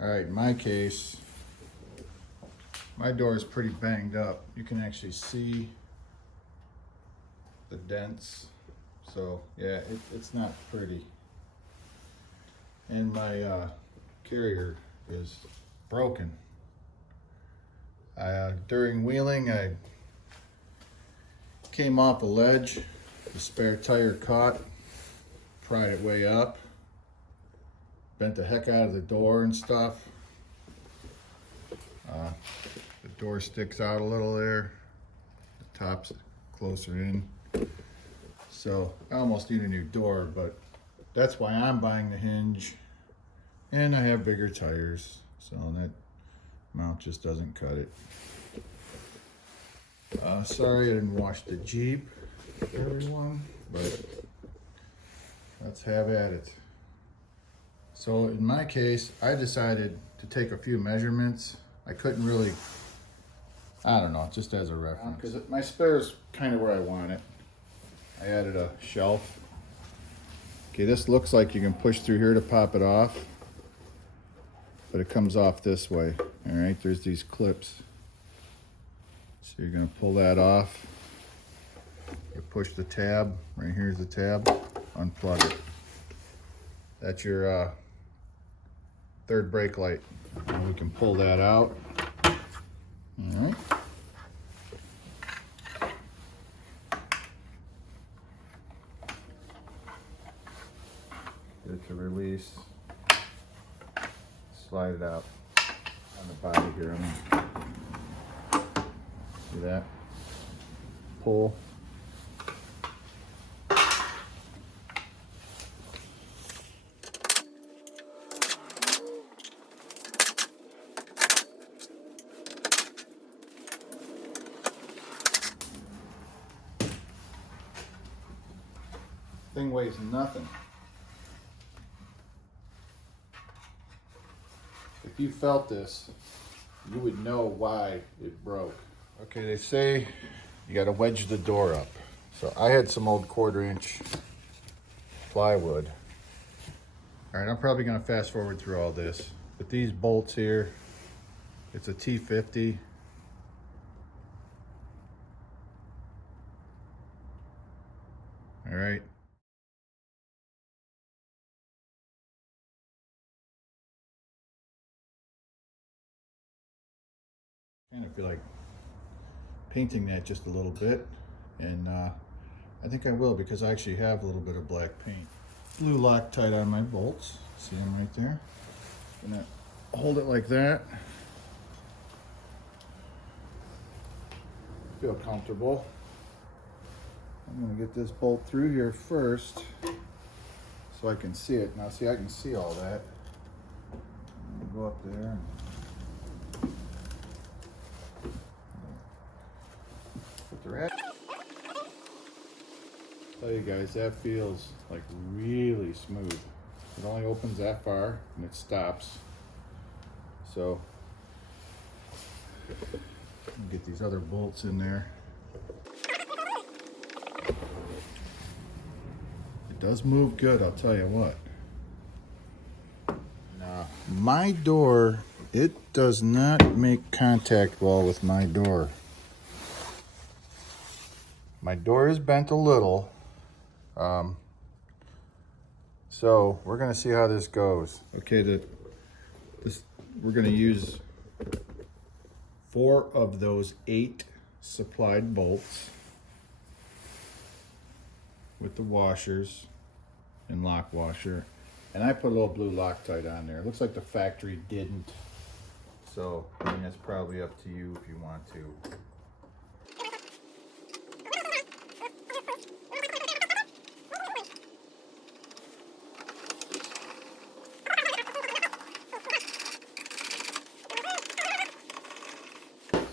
All right, in my case, my door is pretty banged up. You can actually see the dents. So yeah, it's not pretty. And my carrier is broken. During wheeling, I came off a ledge, the spare tire caught, pried it way up, bent the heck out of the door and stuff. The door sticks out a little there, the top's closer in. So I almost need a new door, but that's why I'm buying the hinge. And I have bigger tires, so that mount just doesn't cut it. Sorry I didn't wash the Jeep, everyone, but let's have at it. So in my case, I decided to take a few measurements. I couldn't really, I don't know, just as a reference. Because my spare is kind of where I want it. I added a shelf. Okay, this looks like you can push through here to pop it off, but it comes off this way. All right, there's these clips. So you're gonna pull that off. You push the tab, right here's the tab, unplug it. That's your third brake light. And we can pull that out. All right. Get it to release. Slide it out on the body here. See that? Pull. Thing weighs nothing. If you felt this, you would know why it broke. Okay, they say you gotta wedge the door up. So I had some old 1/4-inch plywood. All right, I'm probably gonna fast forward through all this. But these bolts here, it's a T50. All right. Kind of feel like painting that just a little bit, and I think I will, because I actually have a little bit of black paint. Blue Loctite on my bolts, see them right there. Gonna hold it like that. Feel comfortable. I'm gonna get this bolt through here first so I can see it. Now see, I can see all that. I'm gonna go up there and put the rat. Tell you guys, that feels like really smooth. It only opens that far and it stops. So get these other bolts in there. It does move good, I'll tell you what. Now, my door, it does not make contact well with my door. My door is bent a little. So we're gonna see how this goes. Okay, we're gonna use 4 of those 8 supplied bolts with the washers and lock washer. And I put a little blue Loctite on there. It looks like the factory didn't. So, I mean, that's probably up to you if you want to.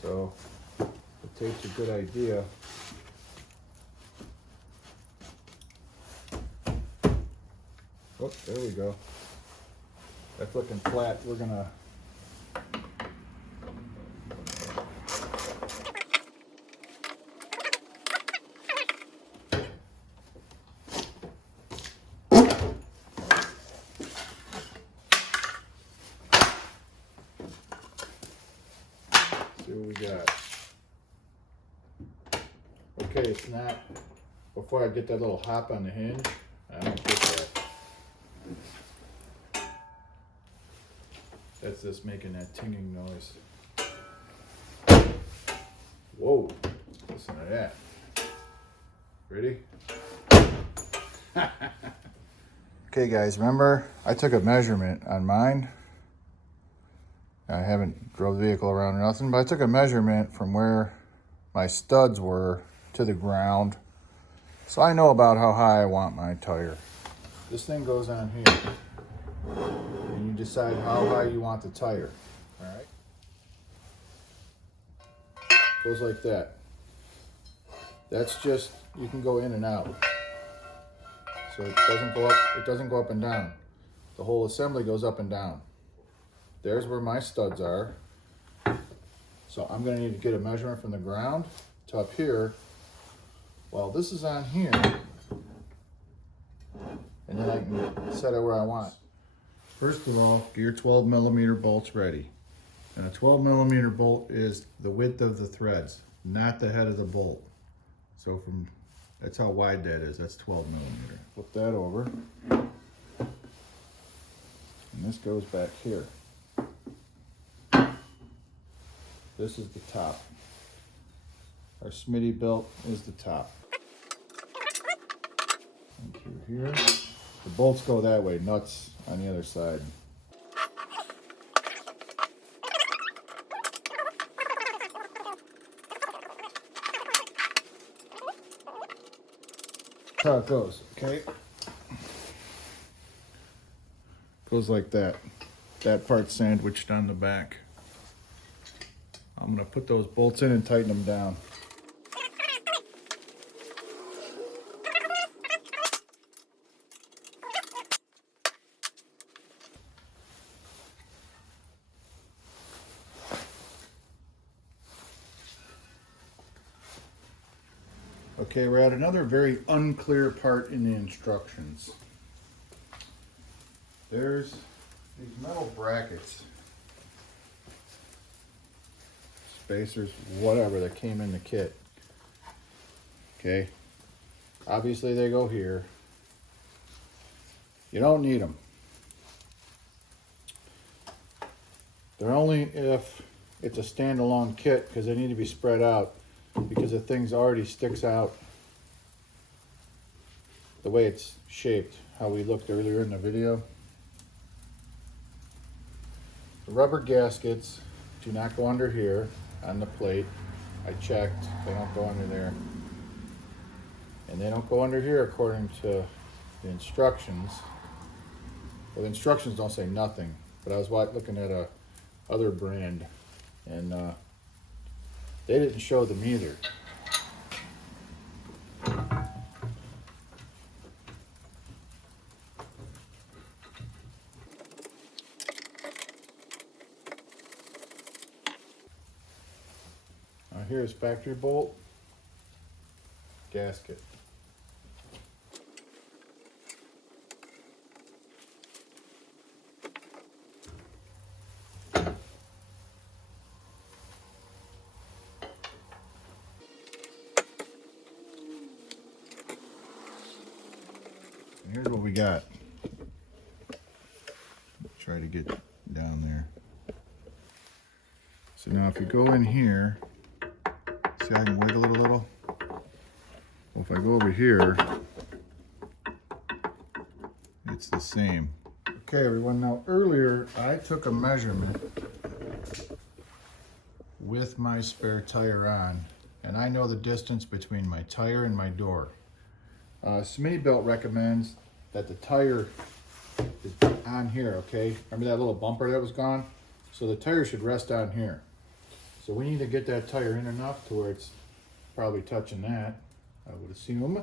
So, the tape's a good idea. Oh, there we go. That's looking flat. We're gonna Okay, it's not, before I get that little hop on the hinge, I don't get that. That's just making that tinging noise. Whoa, listen to that. Ready? Okay guys, remember I took a measurement on mine. I haven't drove the vehicle around or nothing, but I took a measurement from where my studs were to the ground. So I know about how high I want my tire. This thing goes on here. And you decide how high you want the tire. All right? Goes like that. That's just, you can go in and out. So it doesn't go up and down. The whole assembly goes up and down. There's where my studs are. So I'm gonna need to get a measurement from the ground to up here. Well, this is on here. And then I can set it where I want. First of all, get your 12 millimeter bolts ready. And a 12 millimeter bolt is the width of the threads, not the head of the bolt. So that's how wide that is, that's 12 millimeter. Flip that over. And this goes back here. This is the top. Our Smittybilt is the top. And through here. The bolts go that way, nuts on the other side. That's how it goes, okay? Goes like that. That part's sandwiched on the back. I'm gonna put those bolts in and tighten them down. Okay, we're at another very unclear part in the instructions. There's these metal brackets, spacers, whatever, that came in the kit. Okay, obviously they go here. You don't need them. They're only if it's a standalone kit, because they need to be spread out, because the thing's already sticks out the way it's shaped, how we looked earlier in the video. The rubber gaskets do not go under here on the plate. I checked, they don't go under there. And they don't go under here according to the instructions. Well, the instructions don't say nothing, but I was looking at a other brand, and they didn't show them either. Now here's factory bolt, gasket. And here's what we got. Try to get down there. So now if you go in here, see how I can wiggle it a little? Well, if I go over here, it's the same. Okay everyone, now earlier I took a measurement with my spare tire on, and I know the distance between my tire and my door. Smittybilt recommends that the tire is on here, okay? Remember that little bumper that was gone? So the tire should rest on here. So we need to get that tire in enough to where it's probably touching that, I would assume,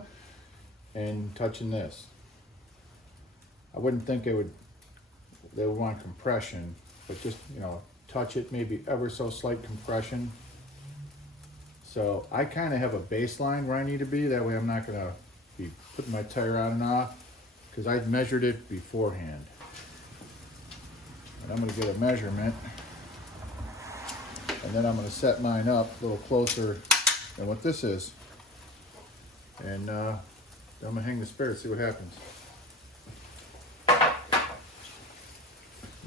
and touching this. I wouldn't think they would want compression, but just, you know, touch it, maybe ever so slight compression. So I kind of have a baseline where I need to be, that way I'm not gonna be putting my tire on and off, because I measured it beforehand. And I'm gonna get a measurement, and then I'm gonna set mine up a little closer than what this is. And I'm gonna hang the spare, see what happens.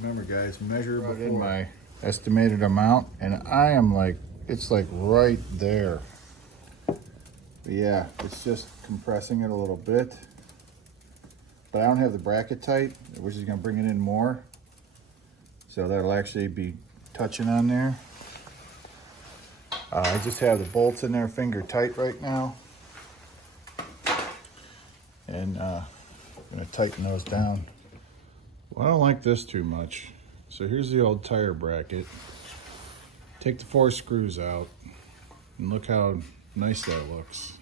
Remember guys, measure before. In my estimated amount, and I am like, it's like right there. But yeah, it's just compressing it a little bit. But I don't have the bracket tight, which is gonna bring it in more. So that'll actually be touching on there. I just have the bolts in there finger tight right now. And I'm gonna tighten those down. Well, I don't like this too much. So here's the old tire bracket. Take the 4 screws out and look how nice that looks.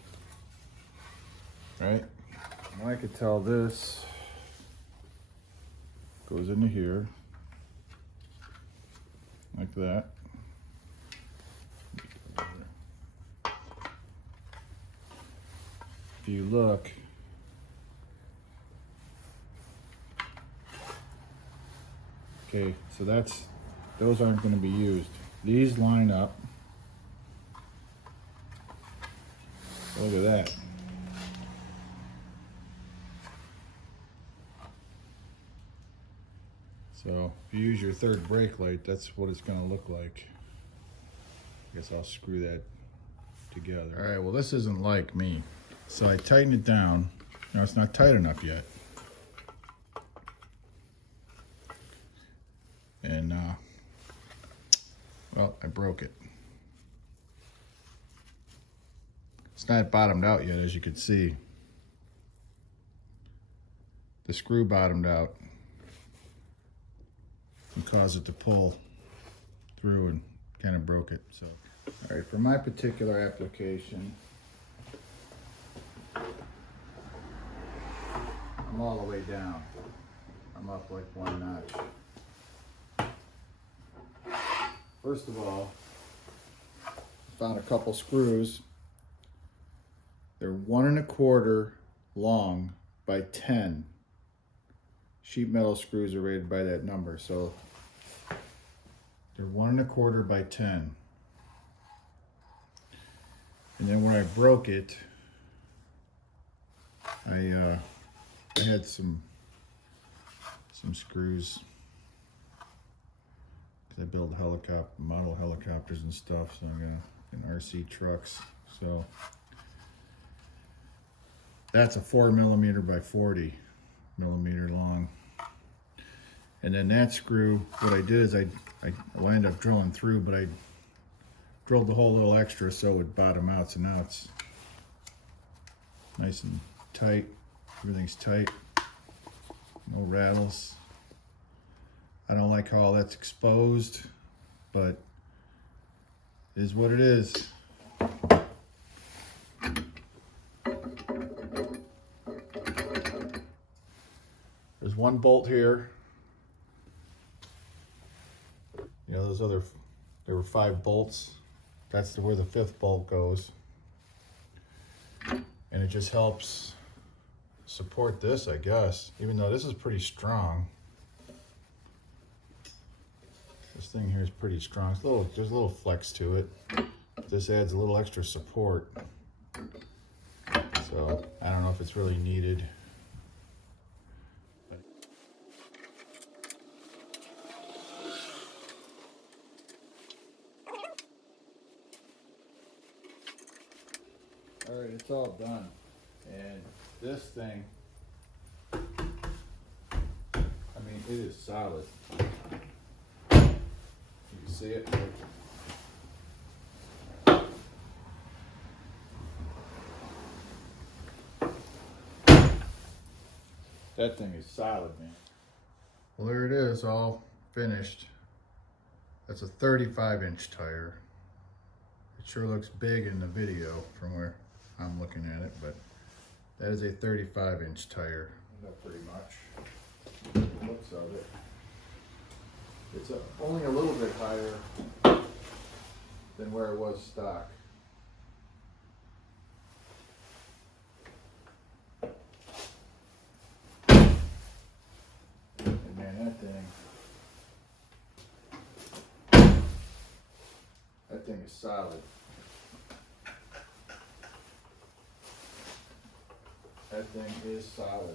Right? And I could tell this goes into here like that. If you look, okay, so those aren't going to be used. These line up. Look at that. So if you use your third brake light, that's what it's going to look like. I guess I'll screw that together. All right, well this isn't like me. So I tightened it down. Now it's not tight enough yet. And well, I broke it. It's not bottomed out yet, as you can see. The screw bottomed out and caused it to pull through and kind of broke it. So, all right, for my particular application, I'm all the way down. I'm up like 1 notch. First of all, found a couple screws. They're 1 1/4 long by 10. Sheet metal screws are rated by that number, so they're 1 1/4 by 10. And then when I broke it, I had some screws. I build model helicopters and stuff, so I got an RC trucks. So that's a 4mm by 40mm long. And then that screw, what I did is I wound up drilling through, but I drilled the whole little extra so it would bottom out. So now it's nice and tight. Everything's tight. No rattles. I don't like how all that's exposed, but it is what it is. There's 1 bolt here. You know, there were 5 bolts. That's where the 5th bolt goes. And it just helps support this, I guess, even though this is pretty strong. This thing here is pretty strong. There's a little flex to it. This adds a little extra support. So I don't know if it's really needed. All right, it's all done. And this thing, I mean, it is solid. You can see it. That thing is solid, man. Well, there it is, all finished. That's a 35-inch tire. It sure looks big in the video from where I'm looking at it, but that is a 35-inch tire. Not pretty much. The looks of it. It's only a little bit higher than where it was stock. And man, that thing is solid. That thing is solid.